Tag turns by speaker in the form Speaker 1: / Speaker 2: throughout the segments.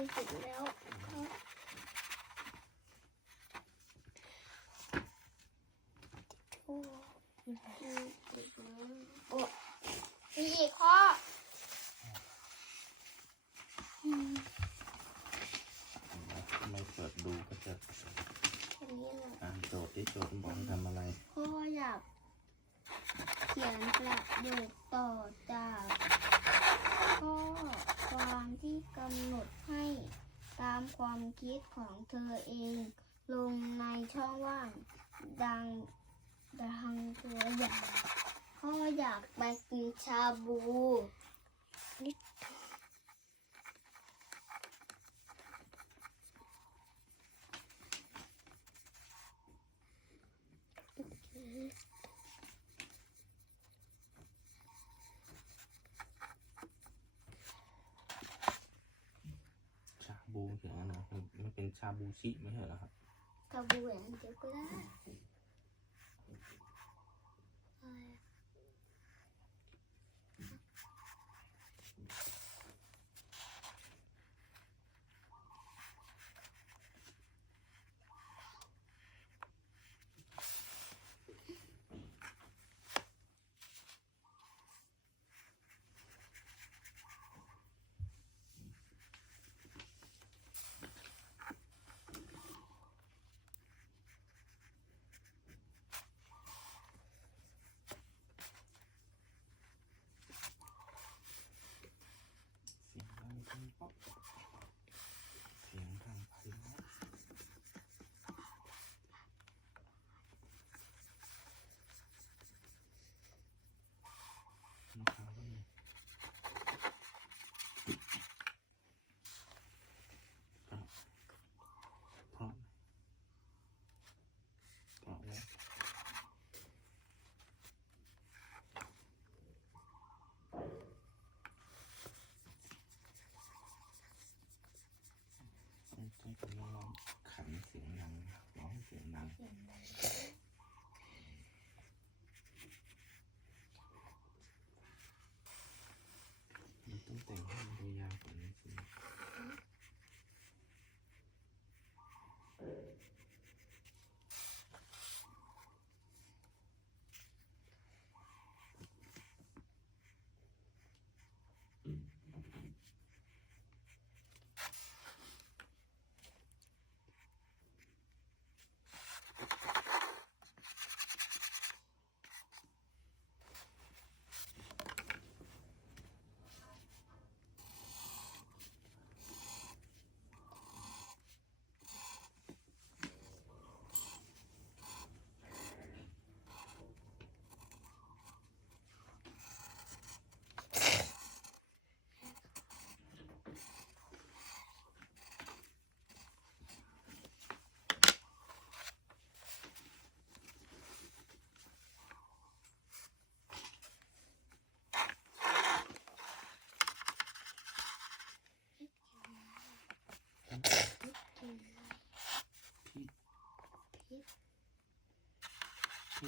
Speaker 1: ที่สุดแล้วโอ้โอ้มีอีกข้ออืม
Speaker 2: ทำไมเปิดดูก็จะ
Speaker 1: อันนี้แหละ
Speaker 2: อ่านโจทย์ที่โจทย์บอกให้ทำอะไร
Speaker 1: พ่ออยากเขียนประโยคต่อจากข้อ ความที่กำหนดให้ตามความคิดของเธอเอง ลงในช่องว่าง ดังดังตัวอย่างพ่ออยากไปกินชาบู
Speaker 2: ชาบูเขียนอะไรครับมันเป็น ชิไม่ใช่เหรอครับ
Speaker 1: ชาบูอย่างเดียวก็ได้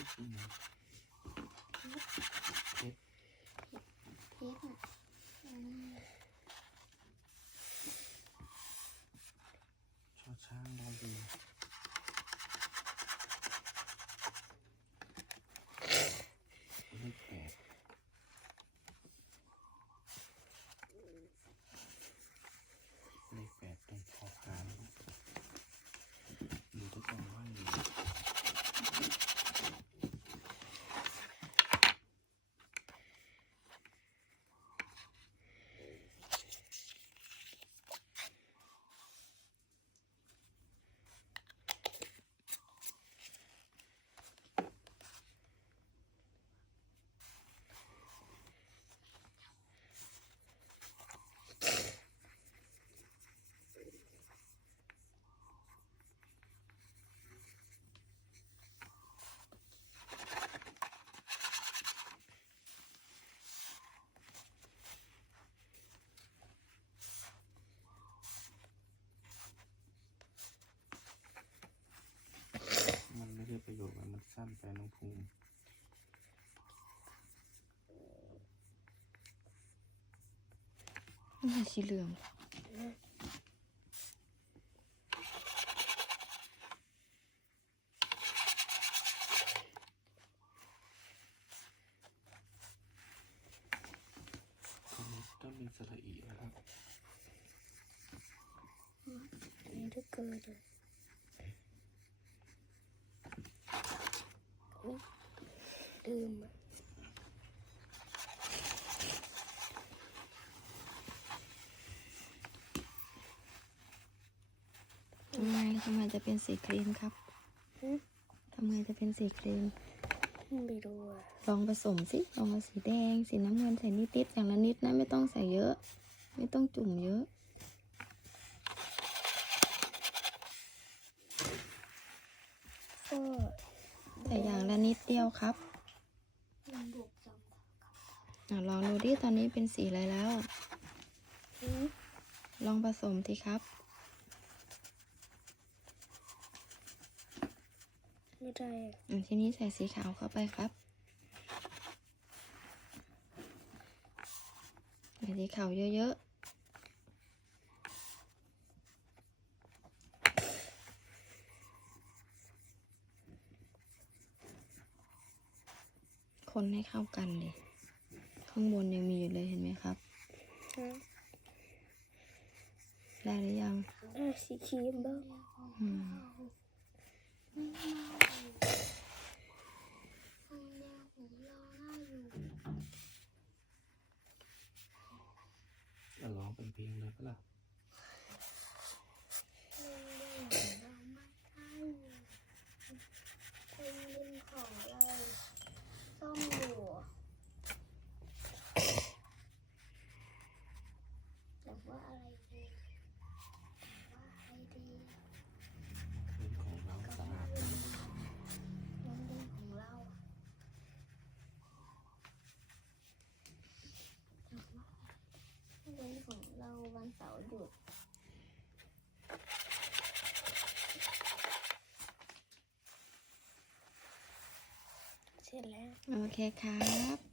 Speaker 2: Thank. ูมินี่สีเหลืองตก็มีส
Speaker 1: ระอี
Speaker 2: นะครับนี่ทุกคน
Speaker 3: เลย อุ๊ยลืมอะ
Speaker 4: ทำไมทำไมจะเป็นสีครีมครับ
Speaker 3: หึ
Speaker 4: ทำไมจะเป็นสีครีม
Speaker 3: ไม่รู้อะ
Speaker 4: ลองผสมสิ ลองเอาสีแดง สีน้ำเงินใส่นิดๆอย่างละนิดนะ ไม่ต้องใส่เยอะ ไม่ต้องจุ่มเยอะ
Speaker 3: ก็
Speaker 4: ใส่อย่างละนิดเดียวครับ
Speaker 1: อ
Speaker 4: ลองดูดิตอนนี้เป็นสีอะไรแล้ว ลองผสมสิครับ
Speaker 3: ไม่ได้อะ
Speaker 4: อะทีนี้ใส่สีขาวเข้าไปครับใส่สีขาวเยอะๆ คนให้เข้ากันเลยข้างบนยังมีอยู่เลยเห็นไหมครับ
Speaker 3: ฮะ
Speaker 4: ได้หรือยัง
Speaker 3: ได้สีครีมบ้าง
Speaker 4: อืม
Speaker 1: ไม่เมาห้องแนวของเราได้อยู่
Speaker 2: จะร้องเป็นเพลงเลยก็ล่ะ
Speaker 1: เราไม่ได้อยู่เป็นดินของเรา ซ่อมอยู่แต่ว่าอะไรดีแต่ว่าอะไรดี
Speaker 2: เป็นของเราสะอาด
Speaker 1: โรงเรียนของเราโรงเรียนของเราวันเสาร์หยุด
Speaker 3: ร็จแล้ว
Speaker 4: โอเคครับ